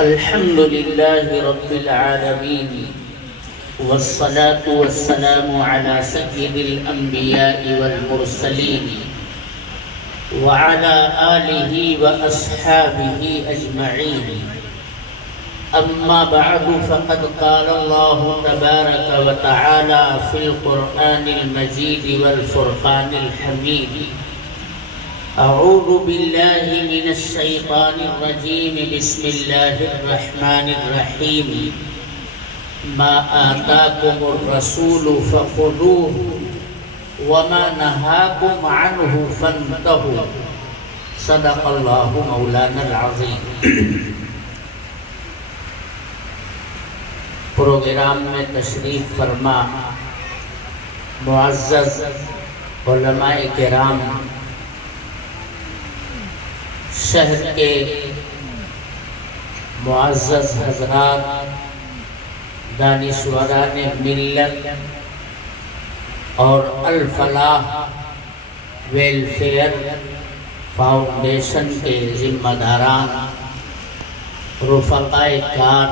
الحمد لله رب العالمين والصلاة والسلام على سيد الأنبياء والمرسلين وعلى آله وأصحابه أجمعين. أما بعد فقد قال الله تبارك وتعالى في القرآن المجيد والفرقان الحميد: أعوذ بالله من الشيطان الرجيم. بسم الله الرحمن الرحيم. ما آتاكم الرسول فخذوه وما نهاكم عنه فانتهوا. صدق الله مولانا العظيم. پروگرام میں تشریف فرما معزز علماء کرام، شہر کے معزز حضرات، دانشوران ملت اور الفلاح ویلفیئر فاؤنڈیشن کے ذمہ داران، رفقائے کار،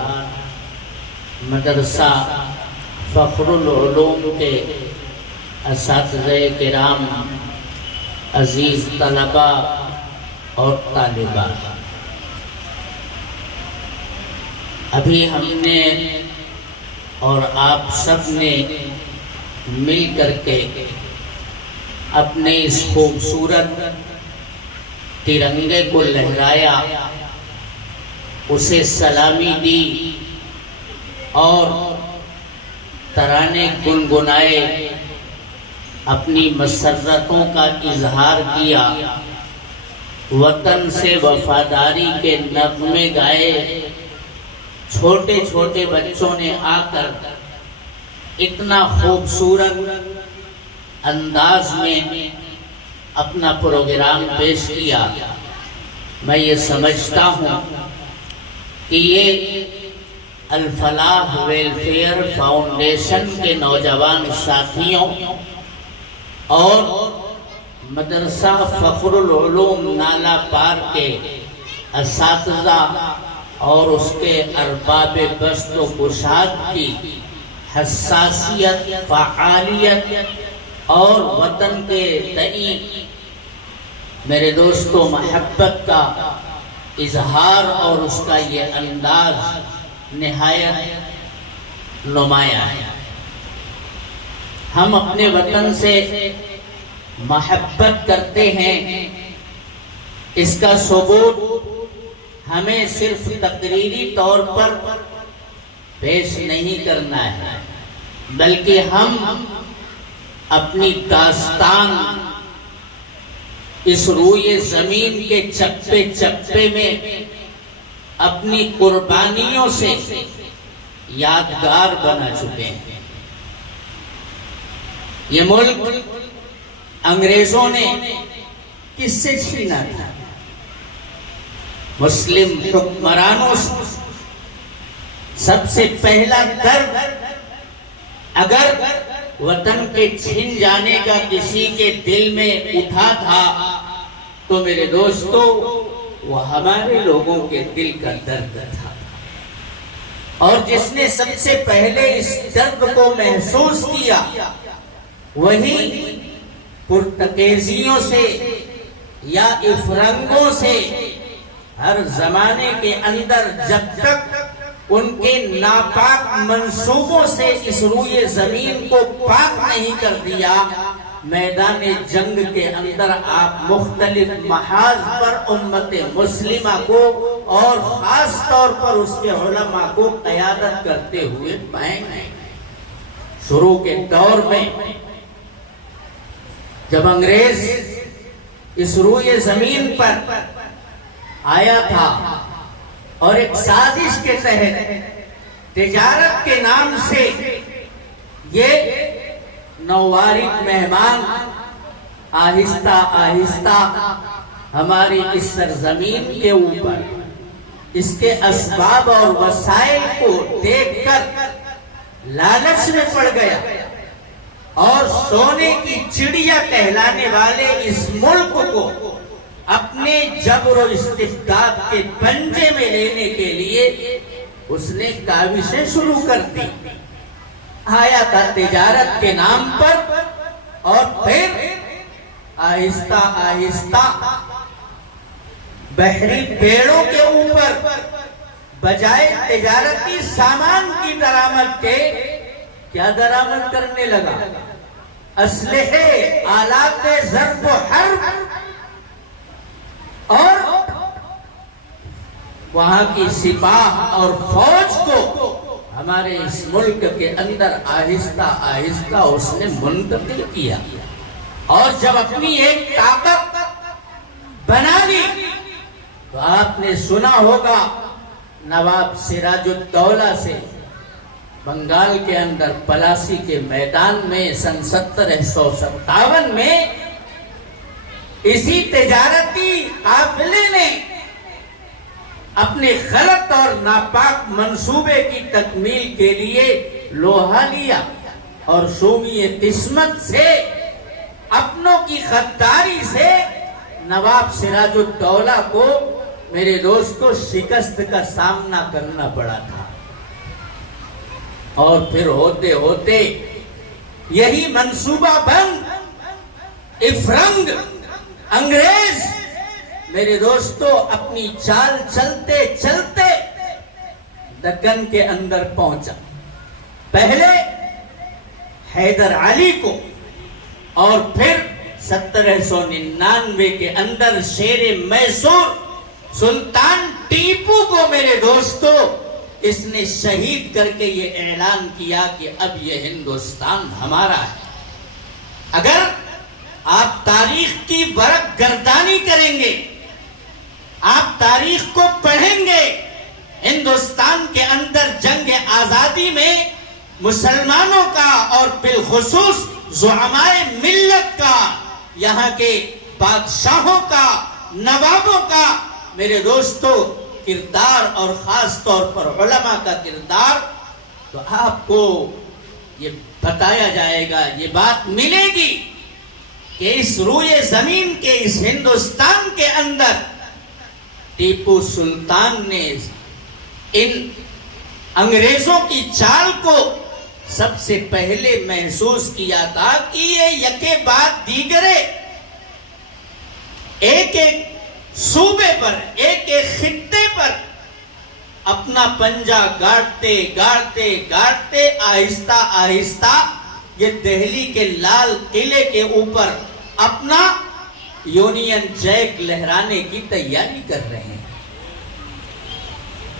مدرسہ فخر العلوم کے اساتذہ کرام، عزیز طلبہ اور طالبات، ابھی ہم نے اور آپ سب نے مل کر کے اپنے اس خوبصورت ترنگے کو لہرایا، اسے سلامی دی اور ترانے گنگنائے، اپنی مسرتوں کا اظہار کیا، وطن سے وفاداری کے نغمے گائے. چھوٹے چھوٹے بچوں نے آ کر اتنا خوبصورت انداز میں اپنا پروگرام پیش کیا. میں یہ سمجھتا ہوں کہ یہ الفلاح ویلفیئر فاؤنڈیشن کے نوجوان ساتھیوں اور مدرسہ فخر العلوم نالا پار کے اساتذہ اور اس کے ارباب بسط و گشاد کی حساسیت، فعالیت اور وطن کے تئیں میرے دوستو محبت کا اظہار اور اس کا یہ انداز نہایت نمایاں ہے. ہم اپنے وطن سے محبت کرتے ہیں، اس کا ثبوت ہمیں صرف تقریری طور پر پیش نہیں کرنا ہے، بلکہ ہم اپنی داستان اس روئے زمین کے چپے چپے میں اپنی قربانیوں سے یادگار بنا چکے ہیں. یہ ملک انگریزوں نے کس سے چھینا تھا؟ مسلم حکمرانوں سے. سب سے پہلا درد اگر وطن کے چھن جانے کا کسی کے دل میں اٹھا تھا تو میرے دوستو وہ ہمارے لوگوں کے دل کا درد تھا. اور جس نے سب سے پہلے اس درد کو محسوس کیا وہی پرتگیزیوں سے یا افرنگوں سے ہر زمانے کے اندر جب تک ان کے ناپاک منصوبوں سے اس روئے زمین کو پاک نہیں کر دیا، میدان جنگ کے اندر آپ مختلف محاذ پر امت مسلمہ کو اور خاص طور پر اس کے علماء کو قیادت کرتے ہوئے پائیں گے. شروع کے دور میں جب انگریز اس روئے زمین پر آیا تھا اور ایک سازش کے تحت تجارت کے نام سے یہ نووارد مہمان آہستہ آہستہ ہماری اس سرزمین کے اوپر اس کے اسباب اور وسائل کو دیکھ کر لالچ میں پڑ گیا اور سونے کی چڑیا کہلانے والے اس ملک کو اپنے جبر و استبداد کے پنجے میں لینے کے لیے اس نے کاوشیں شروع کر دی. آیا تھا تجارت کے نام پر اور پھر آہستہ آہستہ بحری بیڑوں کے اوپر بجائے تجارتی سامان کی درآمد کے کیا درآمد کرنے لگا؟ اسلحے، آلات ضرب و حرب، اور وہاں کی سپاہ اور فوج کو ہمارے اس ملک کے اندر آہستہ آہستہ اس نے منتقل کیا. اور جب اپنی ایک طاقت بنا لی تو آپ نے سنا ہوگا نواب سراج الدولہ سے بنگال کے اندر پلاسی کے میدان میں سن 1757 میں اسی تجارتی قافلے نے اپنے غلط اور ناپاک منصوبے کی تکمیل کے لیے لوہا لیا اور شومی قسمت سے، اپنوں کی غداری سے نواب سراج الدولہ کو میرے دوستو شکست کا سامنا کرنا پڑا تھا. اور پھر ہوتے ہوتے یہی منصوبہ بند افرنگ انگریز میرے دوستو اپنی چال چلتے چلتے دکن کے اندر پہنچا. پہلے حیدر علی کو اور پھر 1799 کے اندر شیر میسور سلطان ٹیپو کو میرے دوستو اس نے شہید کر کے یہ اعلان کیا کہ اب یہ ہندوستان ہمارا ہے. اگر آپ تاریخ کی ورق گردانی کریں گے، آپ تاریخ کو پڑھیں گے، ہندوستان کے اندر جنگ آزادی میں مسلمانوں کا اور بالخصوص زعمائے ملت کا، یہاں کے بادشاہوں کا، نوابوں کا میرے دوستو کردار اور خاص طور پر علماء کا کردار، تو آپ کو یہ بتایا جائے گا، یہ بات ملے گی کہ اس روئے زمین کے اس ہندوستان کے اندر ٹیپو سلطان نے ان انگریزوں کی چال کو سب سے پہلے محسوس کیا تھا کہ یہ یکے بعد دیگرے ایک ایک صوبے پر، ایک ایک خطے پر اپنا پنجہ گاڑتے گاڑتے گاڑتے آہستہ آہستہ یہ دہلی کے لال قلعے کے اوپر اپنا یونین جیک لہرانے کی تیاری کر رہے ہیں.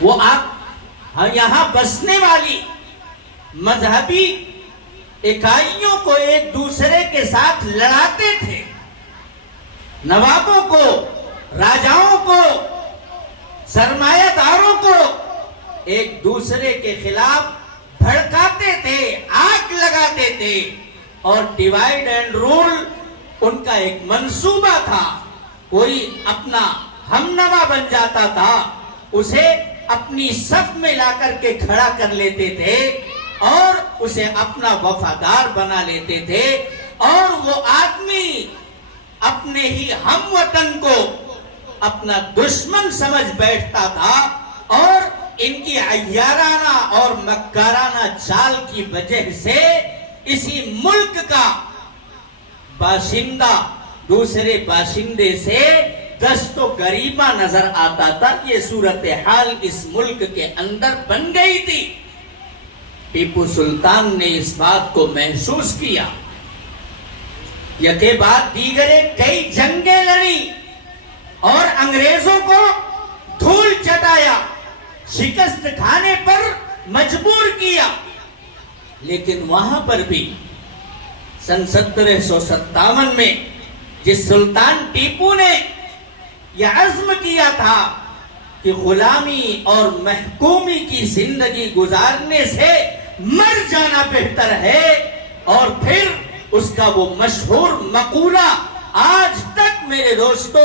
وہ آپ یہاں بسنے والی مذہبی اکائیوں کو ایک دوسرے کے ساتھ لڑاتے تھے، نوابوں کو، راجاؤں کو، سرمایہ داروں کو ایک دوسرے کے خلاف بھڑکاتے تھے، آگ لگاتے تھے، اور ڈیوائیڈ اینڈ رول ان کا ایک منصوبہ تھا. کوئی اپنا ہم نوا بن جاتا تھا، اسے اپنی صف میں لا کر کے کھڑا کر لیتے تھے اور اسے اپنا وفادار بنا لیتے تھے، اور وہ آدمی اپنے ہی ہم وطن کو اپنا دشمن سمجھ بیٹھتا تھا، اور ان کی عیارانہ اور مکارانہ چال کی وجہ سے اسی ملک کا باشندہ دوسرے باشندے سے دست و گریباں نظر آتا تھا. یہ صورتحال اس ملک کے اندر بن گئی تھی. ٹیپو سلطان نے اس بات کو محسوس کیا، یکے بعد دیگرے کئی جنگیں لڑی اور انگریزوں کو دھول چٹایا، شکست کھانے پر مجبور کیا. لیکن وہاں پر بھی سن 1757 میں جس سلطان ٹیپو نے یہ عزم کیا تھا کہ غلامی اور محکومی کی زندگی گزارنے سے مر جانا بہتر ہے، اور پھر اس کا وہ مشہور مقولہ آج تک میرے دوستو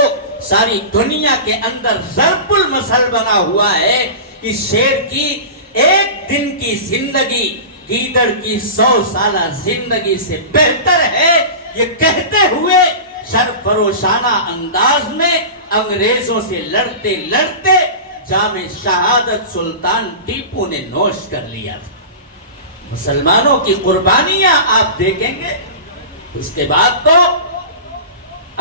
ساری دنیا کے اندر ضرب المثل بنا ہوا ہے کہ شیر کی ایک دن کی زندگی گیدڑ کی 100 سالہ زندگی سے بہتر ہے. یہ کہتے ہوئے سرفروشانہ انداز میں انگریزوں سے لڑتے لڑتے جام شہادت سلطان ٹیپو نے نوش کر لیا تھا۔ مسلمانوں کی قربانیاں آپ دیکھیں گے۔ اس کے بعد تو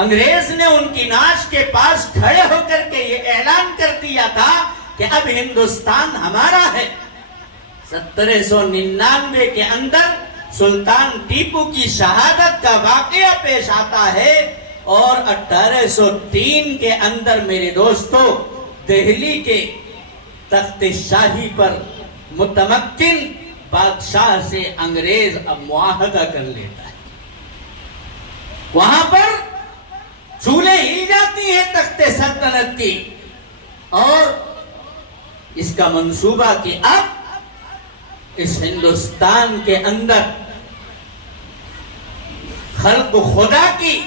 انگریز نے ان کی ناش کے پاس کھڑے ہو کر کے یہ اعلان کر دیا تھا کہ اب ہندوستان ہمارا ہے۔ 1799 کے اندر سلطان ٹیپو کی شہادت کا واقعہ پیش آتا ہے، اور 1803 کے اندر میرے دوستو دہلی کے تخت شاہی پر متمکن بادشاہ سے انگریز اب معاہدہ کر لیتا ہے۔ وہاں پر چولے ہل جاتی ہیں تخت سلطنت کی، اور اس کا منصوبہ کہ اب اس ہندوستان کے اندر خلق خدا کی،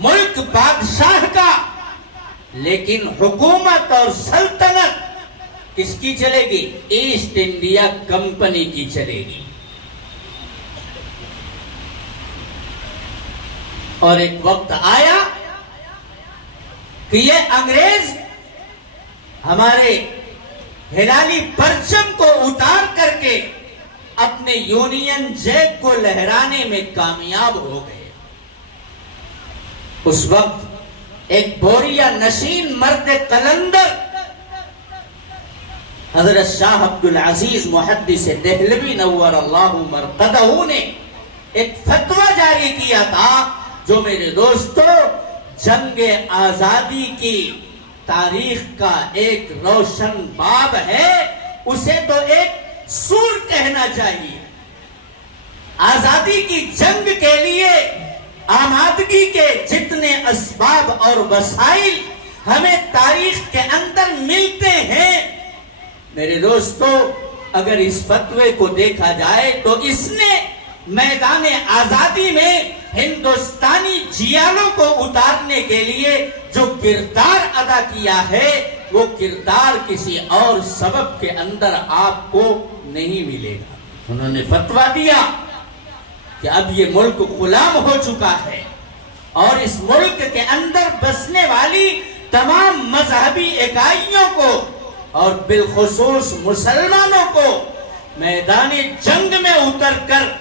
ملک بادشاہ کا، لیکن حکومت اور سلطنت کس کی چلے گی؟ ایسٹ انڈیا کمپنی کی چلے گی۔ اور ایک وقت آیا کہ یہ انگریز ہمارے ہلالی پرچم کو اتار کر کے اپنے یونین جیک کو لہرانے میں کامیاب ہو گئے۔ اس وقت ایک بوریا نشین مرد قلندر حضرت شاہ عبدالعزیز محدث دہلوی نور اللہ مرقدہ نے ایک فتویٰ جاری کیا تھا، جو میرے دوستو جنگ آزادی کی تاریخ کا ایک روشن باب ہے۔ اسے تو ایک سور کہنا چاہیے۔ آزادی کی جنگ کے لیے آمادگی کے جتنے اسباب اور وسائل ہمیں تاریخ کے اندر ملتے ہیں، میرے دوستو اگر اس فتوے کو دیکھا جائے تو اس نے میدان آزادی میں ہندوستانی جیالوں کو اتارنے کے لیے جو کردار ادا کیا ہے، وہ کردار کسی اور سبب کے اندر آپ کو نہیں ملے گا۔ انہوں نے فتویٰ دیا کہ اب یہ ملک غلام ہو چکا ہے، اور اس ملک کے اندر بسنے والی تمام مذہبی اکائیوں کو اور بالخصوص مسلمانوں کو میدان جنگ میں اتر کر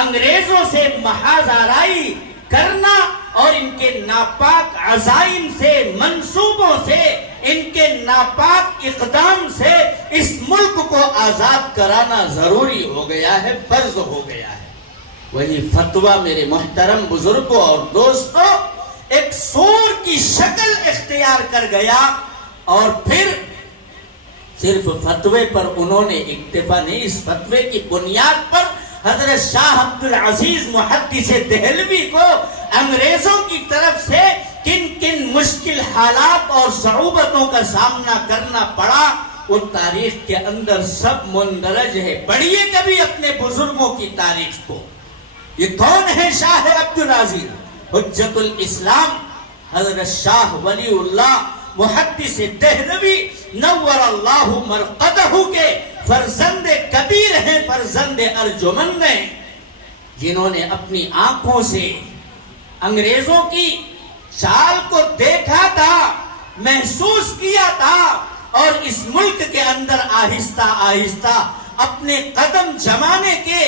انگریزوں سے محاذ آرائی کرنا، اور ان کے ناپاک عزائم سے، منصوبوں سے، ان کے ناپاک اقدام سے اس ملک کو آزاد کرانا ضروری ہو گیا ہے، فرض ہو گیا ہے۔ وہی فتویٰ میرے محترم بزرگوں اور دوستوں ایک سور کی شکل اختیار کر گیا، اور پھر صرف فتوے پر انہوں نے اکتفا نہیں، اس فتوے کی بنیاد پر حضرت شاہ عبدالعزیز محدث دہلوی کو انگریزوں کی طرف سے کن کن مشکل حالات اور صعوبتوں کا سامنا کرنا پڑا، وہ تاریخ کے اندر سب مندرج ہے۔ پڑھیے کبھی اپنے بزرگوں کی تاریخ کو۔ یہ کون ہے شاہ عبدالعزیز؟ حجت الاسلام حضرت شاہ ولی اللہ محدث دہلوی نور اللہ مرقدہ کے فرزند کبیر ہیں، فرزند ارجمند ہیں، جنہوں نے اپنی آنکھوں سے انگریزوں کی چال کو دیکھا تھا، محسوس کیا تھا، اور اس ملک کے اندر آہستہ آہستہ اپنے قدم جمانے کے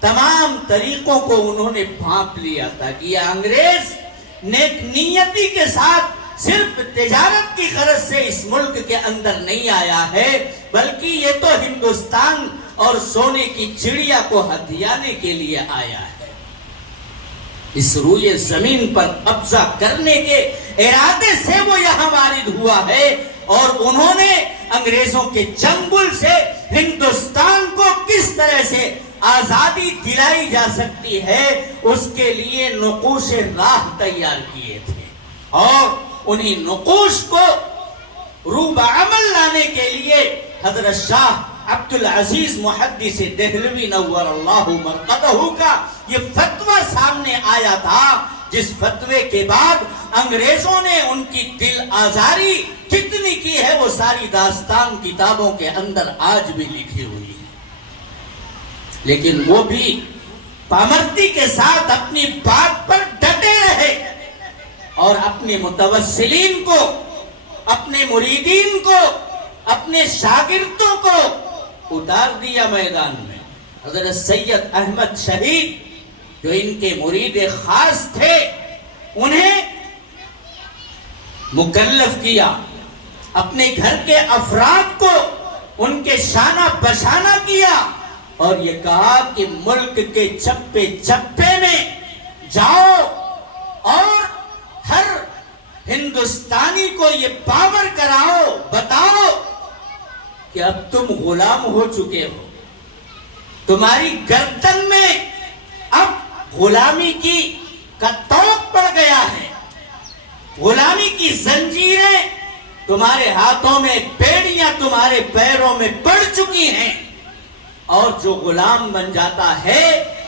تمام طریقوں کو انہوں نے بھانپ لیا تھا کہ یہ انگریز نیک نیتی کے ساتھ صرف تجارت کی غرض سے اس ملک کے اندر نہیں آیا ہے، بلکہ یہ تو ہندوستان اور سونے کی چڑیا کو ہتھیانے کے لیے آیا ہے۔ اس روئے زمین پر قبضہ کرنے کے ارادے سے وہ یہاں وارد ہوا ہے، اور انہوں نے انگریزوں کے چنگل سے ہندوستان کو کس طرح سے آزادی دلائی جا سکتی ہے اس کے لیے نقوش راہ تیار کیے تھے، اور انہی نقوش کو روب عمل لانے کے لیے حضرت شاہ عبدالعزیز محدث دہلوی نور اللہ مرقدہ کا یہ فتویٰ سامنے آیا تھا، جس فتوے کے بعد انگریزوں نے ان کی دل آزاری کتنی کی ہے وہ ساری داستان کتابوں کے اندر آج بھی لکھی ہوئی ہے۔ لیکن وہ بھی پامرتی کے ساتھ اپنی بات پر ڈٹے رہے، اور اپنے متوسلین کو، اپنے مریدین کو اپنے شاگردوں کو اتار دیا میدان میں. حضرت سید احمد شہید جو ان کے مرید خاص تھے انہیں مکلف کیا، اپنے گھر کے افراد کو ان کے شانہ بشانہ کیا اور یہ کہا کہ ملک کے چپے چپے میں جاؤ اور ہر ہندوستانی کو یہ باور کراؤ، بتاؤ کہ اب تم غلام ہو چکے ہو، تمہاری گردن میں اب غلامی کا توق پڑ گیا ہے، غلامی کی زنجیریں تمہارے ہاتھوں میں، بیڑیاں تمہارے پیروں میں پڑ چکی ہیں، اور جو غلام بن جاتا ہے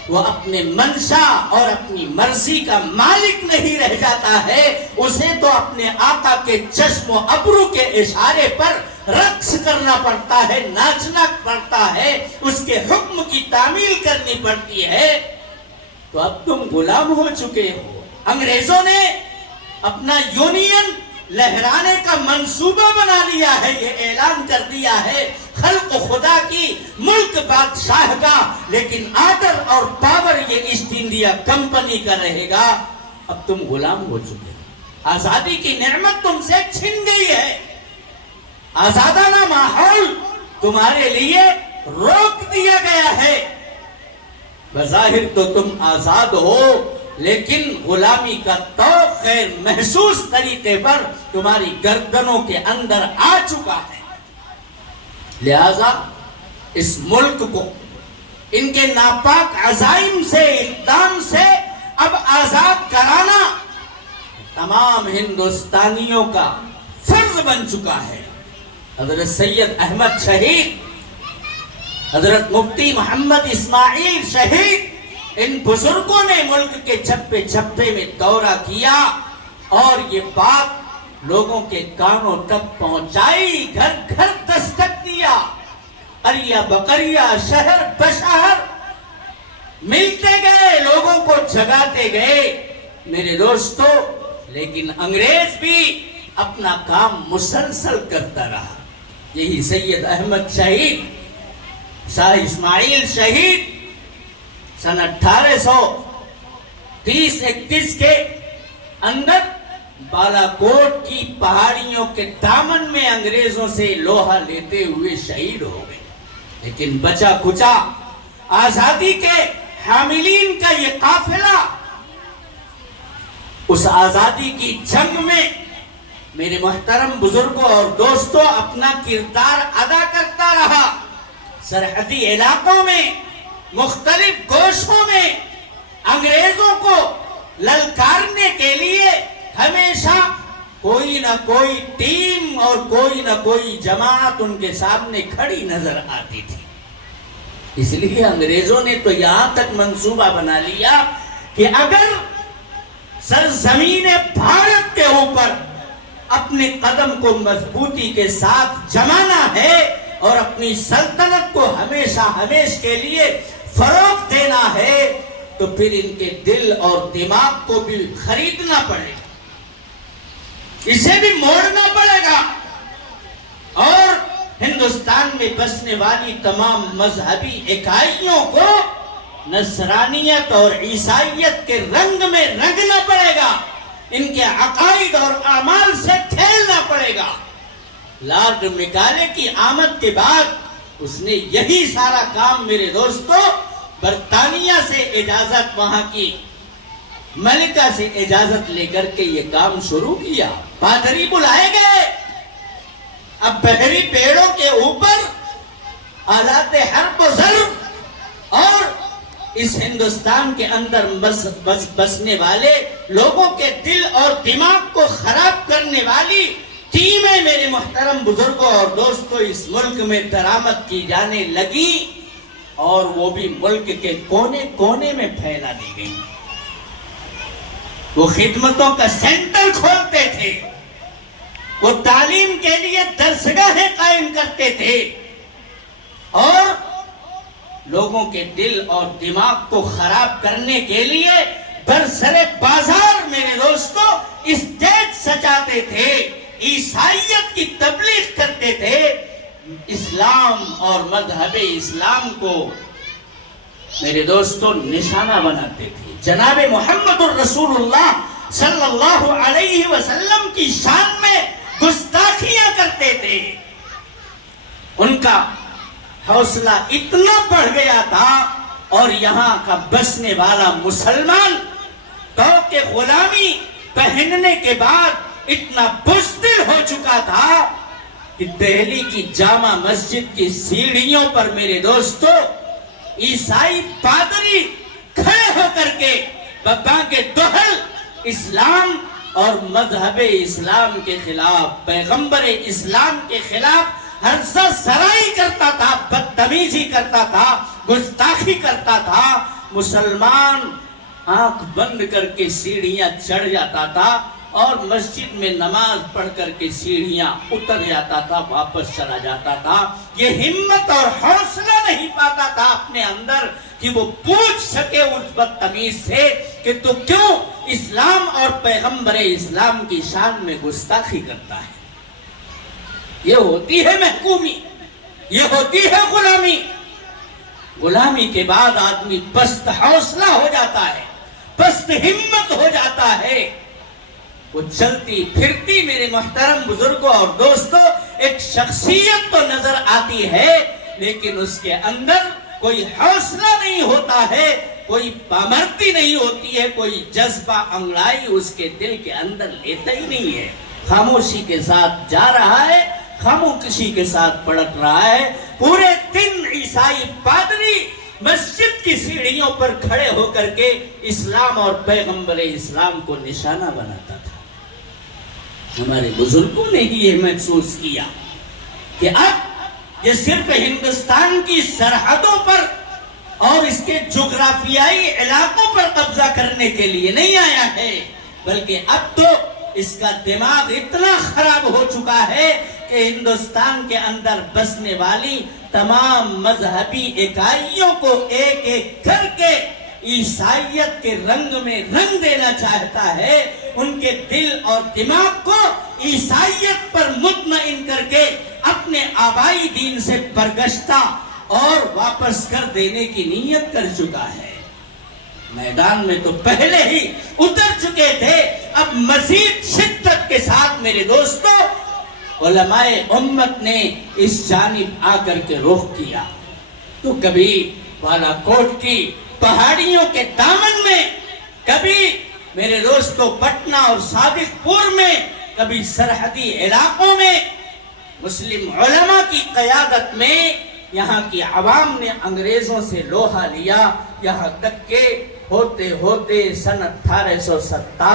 وہ اپنے منشا اور اپنی مرضی کا مالک نہیں رہ جاتا ہے، اسے تو اپنے آقا کے چشم و ابرو کے اشارے پر رقص کرنا پڑتا ہے، ناچنا پڑتا ہے، اس کے حکم کی تعمیل کرنی پڑتی ہے. تو اب تم غلام ہو چکے ہو. انگریزوں نے اپنا یونین لہرانے کا منصوبہ بنا لیا ہے، یہ اعلان کر دیا ہے خلق خدا کی، ملک بادشاہ کا، لیکن آرڈر اور پاور یہ ایسٹ انڈیا کمپنی کا رہے گا. اب تم غلام ہو چکے ہو، آزادی کی نعمت تم سے چھن گئی ہے، آزادانہ ماحول تمہارے لیے روک دیا گیا ہے. بظاہر تو تم آزاد ہو لیکن غلامی کا توق غیر محسوس طریقے پر تمہاری گردنوں کے اندر آ چکا ہے. لہذا اس ملک کو ان کے ناپاک عزائم سے، اقدام سے اب آزاد کرانا تمام ہندوستانیوں کا فرض بن چکا ہے. حضرت سید احمد شہید، حضرت مفتی محمد اسماعیل شہید، ان بزرگوں نے ملک کے چھپے چھپے میں دورہ کیا اور یہ بات لوگوں کے کانوں تک پہنچائی، گھر گھر دستک دیا، قریہ بقریہ، شہر بشہر ملتے گئے، لوگوں کو جگاتے گئے. میرے دوستو، لیکن انگریز بھی اپنا کام مسلسل کرتا رہا. یہی سید احمد شہید، شاہ اسماعیل شہید سن 1830-31 کے اندر بالا کوٹ کی پہاڑیوں کے دامن میں انگریزوں سے لوہا لیتے ہوئے شہید ہو گئے. لیکن بچا کچا آزادی کے حاملین کا یہ قافلہ اس آزادی کی جنگ میں میرے محترم بزرگوں اور دوستوں اپنا کردار ادا کرتا رہا. سرحدی علاقوں میں، مختلف گوشوں میں انگریزوں کو للکارنے کے لیے ہمیشہ کوئی نہ کوئی ٹیم اور کوئی نہ کوئی جماعت ان کے سامنے کھڑی نظر آتی تھی. اس لیے انگریزوں نے تو یہاں تک منصوبہ بنا لیا کہ اگر سرزمین بھارت کے اوپر اپنے قدم کو مضبوطی کے ساتھ جمانا ہے اور اپنی سلطنت کو ہمیشہ ہمیش کے لیے فروغ دینا ہے تو پھر ان کے دل اور دماغ کو بھی خریدنا پڑے گا، اسے بھی موڑنا پڑے گا، اور ہندوستان میں بسنے والی تمام مذہبی اکائیوں کو نصرانیت اور عیسائیت کے رنگ میں رنگنا پڑے گا، ان کے عقائد اور اعمال سے کھیلنا پڑے گا. لارڈ میکالے کی آمد کے بعد اس نے یہی سارا کام میرے دوستو برطانیہ سے اجازت، وہاں کی ملکہ سے اجازت لے کر کے یہ کام شروع کیا. پادری بلائے گئے، اب بحری پیڑوں کے اوپر آلات حرب و ضرب اور اس ہندوستان کے اندر بسنے والے لوگوں کے دل اور دماغ کو خراب کرنے والی ٹیمیں میرے محترم بزرگوں اور دوستوں اس ملک میں درآمد کی جانے لگی، اور وہ بھی ملک کے کونے کونے میں پھیلا دی گئی. وہ خدمتوں کا سینٹر کھولتے تھے، وہ تعلیم کے لیے درسگاہیں قائم کرتے تھے، اور لوگوں کے دل اور دماغ کو خراب کرنے کے لیے برسر بازار میرے دوستوں اسٹیج سجاتے تھے. عیسائیت کی تبلیغ کرتے تھے، اسلام اور مذہب اسلام کو میرے دوستوں نشانہ بناتے تھے، جناب محمد الرسول اللہ صلی اللہ علیہ وسلم کی شان میں گستاخیاں کرتے تھے۔ ان کا حوصلہ اتنا بڑھ گیا تھا اور یہاں کا بسنے والا مسلمان تو کہ غلامی پہننے کے بعد اتنا بزدل ہو چکا تھا کہ دہلی کی جامع مسجد کی سیڑھیوں پر میرے دوستو عیسائی پادری کھڑے ہو کر کے بابا کے دہل اسلام اور مذہب اسلام کے خلاف، پیغمبر اسلام کے خلاف ہرزہ سرائی کرتا تھا، بدتمیزی کرتا تھا، گستاخی کرتا تھا۔ مسلمان آنکھ بند کر کے سیڑھیاں چڑھ جاتا تھا اور مسجد میں نماز پڑھ کر کے سیڑھیاں اتر جاتا تھا، واپس چلا جاتا تھا۔ یہ ہمت اور حوصلہ نہیں پاتا تھا اپنے اندر کہ وہ پوچھ سکے اس بدتمیز سے کہ تو کیوں اسلام اور پیغمبر اسلام کی شان میں گستاخی کرتا ہے۔ یہ ہوتی ہے محکومی، یہ ہوتی ہے غلامی۔ غلامی کے بعد آدمی پست حوصلہ ہو جاتا ہے، پست ہمت ہو جاتا ہے۔ وہ چلتی پھرتی میرے محترم بزرگوں اور دوستوں ایک شخصیت تو نظر آتی ہے، لیکن اس کے اندر کوئی حوصلہ نہیں ہوتا ہے، کوئی پامردی نہیں ہوتی ہے، کوئی جذبہ انگڑائی اس کے دل کے اندر لیتا ہی نہیں ہے۔ خاموشی کے ساتھ جا رہا ہے، خاموشی کے ساتھ پلٹ رہا ہے۔ پورے دن عیسائی پادری مسجد کی سیڑھیوں پر کھڑے ہو کر کے اسلام اور پیغمبر اسلام کو نشانہ بناتا تھا۔ ہمارے بزرگوں نے ہی یہ محسوس کیا کہ اب یہ صرف ہندوستان کی سرحدوں پر اور اس کے جغرافیائی علاقوں پر قبضہ کرنے کے لیے نہیں آیا ہے، بلکہ اب تو اس کا دماغ اتنا خراب ہو چکا ہے کہ ہندوستان کے اندر بسنے والی تمام مذہبی اکائیوں کو ایک ایک کر کے عیسائیت کے رنگ میں رنگ دینا چاہتا ہے، ان کے دل اور دماغ کو عیسائیت پر مطمئن کر کے اپنے آبائی دین سے برگشتہ اور واپس کر دینے کی نیت کر چکا ہے۔ میدان میں تو پہلے ہی اتر چکے تھے، اب مزید شدت کے ساتھ میرے دوستو علماء امت نے اس جانب آ کر کے رخ کیا۔ تو کبھی بالا کوٹ کی پہاڑیوں کے دامن میں، کبھی میرے دوستو پٹنہ اور صادق پور میں، کبھی سرحدی علاقوں میں مسلم علماء کی قیادت میں یہاں کی عوام نے انگریزوں سے لوہا لیا، یہاں تک کہ ہوتے ہوتے سن 1857